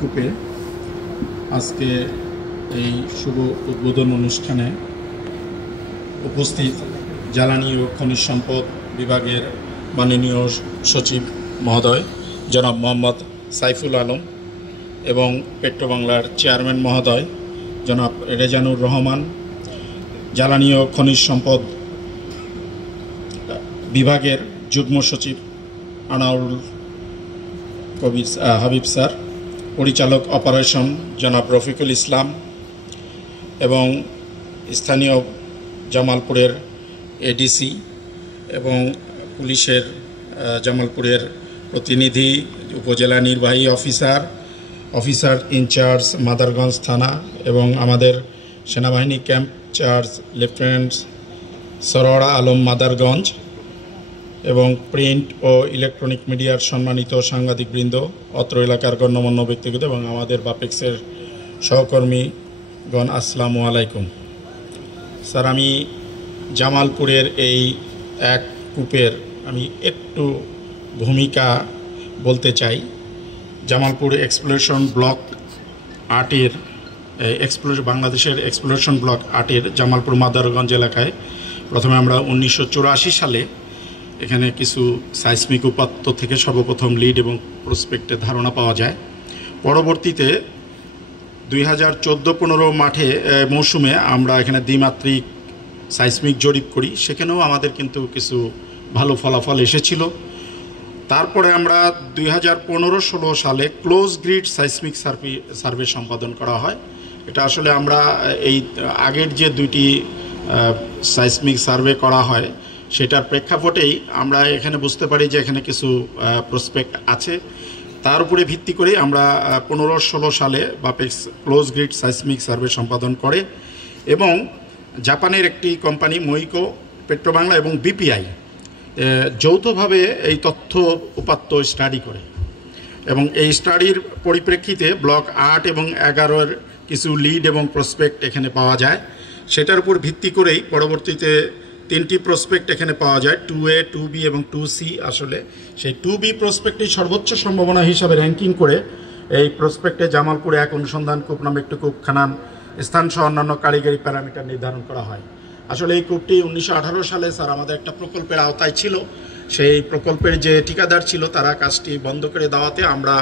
কূপে আজকে এই শুভ উদ্বোধন অনুষ্ঠানে উপস্থিত জ্বালানি ও খনিজ সম্পদ বিভাগের মাননীয় সচিব মহোদয় জনাব মোহাম্মদ সাইফুল আলম এবং পেট্রোবাংলার চেয়ারম্যান মহোদয় জনাব রেজানুর রহমান, জ্বালানি ও খনিজ সম্পদ বিভাগের যুগ্ম সচিব আনাউরুল কবির হাবিব স্যার, পরিচালক অপারেশন জনাব রফিকুল ইসলাম এবং স্থানীয় জামালপুরের এডিসি এবং পুলিশের জামালপুরের প্রতিনিধি, উপজেলা নির্বাহী অফিসার ইনচার্জ মাদারগঞ্জ থানা এবং আমাদের সেনাবাহিনী camp charge lieutenant Sarwara Alam Madarganj এবং প্রিন্ট ও ইলেকট্রনিক মিডিয়ার সম্মানিত সাংবাদিকবৃন্দ, অত্র এলাকার গণ্যমান্য ব্যক্তিগত এবং আমাদের বাপেক্সের সহকর্মীগণ, আসসালামু আলাইকুম। স্যার, আমি জামালপুরের এই এক কূপের আমি একটু ভূমিকা বলতে চাই। জামালপুর এক্সপ্লোরেশন ব্লক 8-এর বাংলাদেশের এক্সপ্লোরেশন ব্লক 8-এর জামালপুর মাদারগঞ্জ এলাকায় প্রথমে আমরা 1984 সালে এখানে কিছু সাইসমিক উপাত্ত থেকে সর্বপ্রথম লিড এবং প্রসপেক্টের ধারণা পাওয়া যায়। পরবর্তীতে 2014-15 মৌসুমে আমরা এখানে দ্বিমাত্রিক সাইসমিক জরিপ করি, সেখানেও আমাদের কিন্তু কিছু ভালো ফলাফল এসেছিল। তারপরে আমরা 2015-16 সালে ক্লোজ গ্রিড সাইসমিক সার্ভে সম্পাদন করা হয়। এটা আসলে আমরা এই আগের যে দুইটি সাইসমিক সার্ভে করা হয় সেটার প্রেক্ষাপটেই আমরা এখানে বুঝতে পারি যে এখানে কিছু প্রসপেক্ট আছে। তার উপরে ভিত্তি করে আমরা 15-16 সালে Bapex close grid seismic survey সম্পাদন করে এবং জাপানের একটি কোম্পানি মইকো, পেট্রোবাংলা এবং বিপিআই যৌথভাবে এই তথ্য উপাত্ত স্টাডি করে এবং এই স্টাডির পরিপ্রেক্ষিতে ব্লক 8 এবং 11-এর কিছু লিড এবং প্রসপেক্ট এখানে পাওয়া যায়। সেটার উপর ভিত্তি করেই পরবর্তীতে 3টি প্রসপেক্ট এখানে পাওয়া যায়, 2A, 2B এবং 2C। আসলে সেই 2B প্রসপেক্টই সর্বোচ্চ সম্ভাবনা হিসাবে র্যাঙ্কিং করে এই প্রসপেক্টে জামালপুরে এক অনুসন্ধান কূপ নামে একটি কূপ খানান স্থানসহ অন্যান্য কারিগরি প্যারামিটার নির্ধারণ করা হয়। আসলে এই কূপটি 1918 সালে স্যার আমাদের একটা প্রকল্পের আওতায় ছিল। সেই প্রকল্পের যে ঠিকাদার ছিল তারা কাজটি বন্ধ করে দেওয়াতে আমরা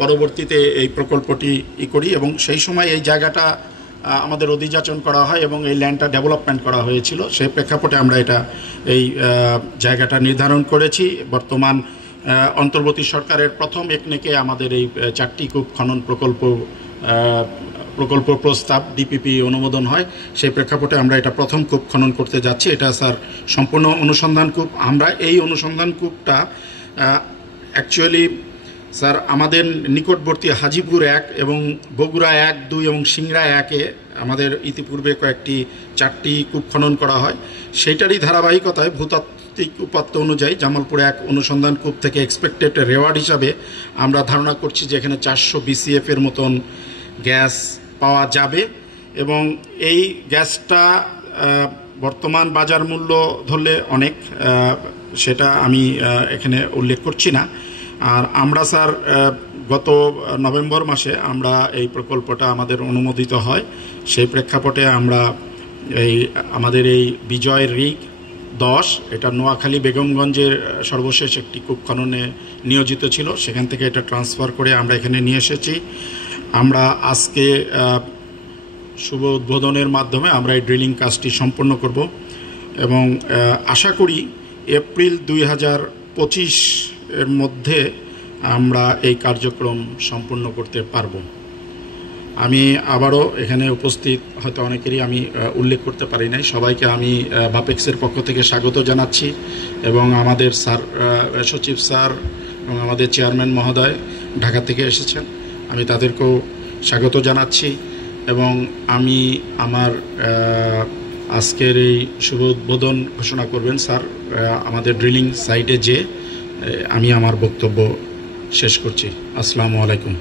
পরবর্তীতে এই প্রকল্পটি করি এবং সেই সময় এই জায়গাটা আমাদের অধিযাচন করা হয় এবং এই ল্যান্ডটা ডেভেলপমেন্ট করা হয়েছিল। সেই প্রেক্ষাপটে আমরা এই জায়গাটা নির্ধারণ করেছি। বর্তমান অন্তর্বর্তী সরকারের প্রথম একনেকে আমাদের এই 4টি কূপ খনন প্রকল্প প্রস্তাব ডিপিপি অনুমোদন হয়। সেই প্রেক্ষাপটে আমরা এটা প্রথম কূপ খনন করতে যাচ্ছি। এটা স্যার সম্পূর্ণ অনুসন্ধান কূপ। আমরা এই অনুসন্ধান কূপটা অ্যাকচুয়ালি স্যার আমাদের নিকটবর্তী হাজিপুর 1 এবং বগুড়া 1, 2 এবং সিংড়া 1-এ আমাদের ইতিপূর্বে 4টি কূপ খনন করা হয়। সেইটারই ধারাবাহিকতায় ভূতাত্ত্বিক উপাত্ত অনুযায়ী জামালপুর 1 অনুসন্ধান কূপ থেকে এক্সপেক্টেড রেওয়ার্ড হিসাবে আমরা ধারণা করছি যে এখানে 400 BCF-এর মতন গ্যাস পাওয়া যাবে এবং এই গ্যাসটা বর্তমান বাজার মূল্য ধরলে অনেক, সেটা আমি এখানে উল্লেখ করছি না। আর আমরা স্যার গত নভেম্বর মাসে আমরা এই প্রকল্পটা আমাদের অনুমোদিত হয়। সেই প্রেক্ষাপটে আমরা আমাদের এই বিজয় রিগ 10, এটা নোয়াখালী বেগমগঞ্জের সর্বশেষ একটি কূপ খননে নিয়োজিত ছিল, সেখান থেকে এটা ট্রান্সফার করে আমরা এখানে নিয়ে এসেছি। আমরা আজকে শুভ উদ্বোধনের মাধ্যমে আমরা এই ড্রিলিং কাজটি সম্পন্ন করব এবং আশা করি এপ্রিল 2025-এর মধ্যে আমরা এই কার্যক্রম সম্পূর্ণ করতে পারব। আমি আবারও এখানে উপস্থিত হয়তো অনেকেরই আমি উল্লেখ করতে পারি নাই, সবাইকে আমি বাপেক্সের পক্ষ থেকে স্বাগত জানাচ্ছি এবং আমাদের স্যার সচিব স্যার এবং আমাদের চেয়ারম্যান মহোদয় ঢাকা থেকে এসেছেন, আমি তাদেরকেও স্বাগত জানাচ্ছি এবং আমি আমার আজকের এই শুভ উদ্বোধন ঘোষণা করবেন স্যার আমাদের ড্রিলিং সাইটে যে আমি আমার বক্তব্য শেষ করছি। আসসালামু আলাইকুম।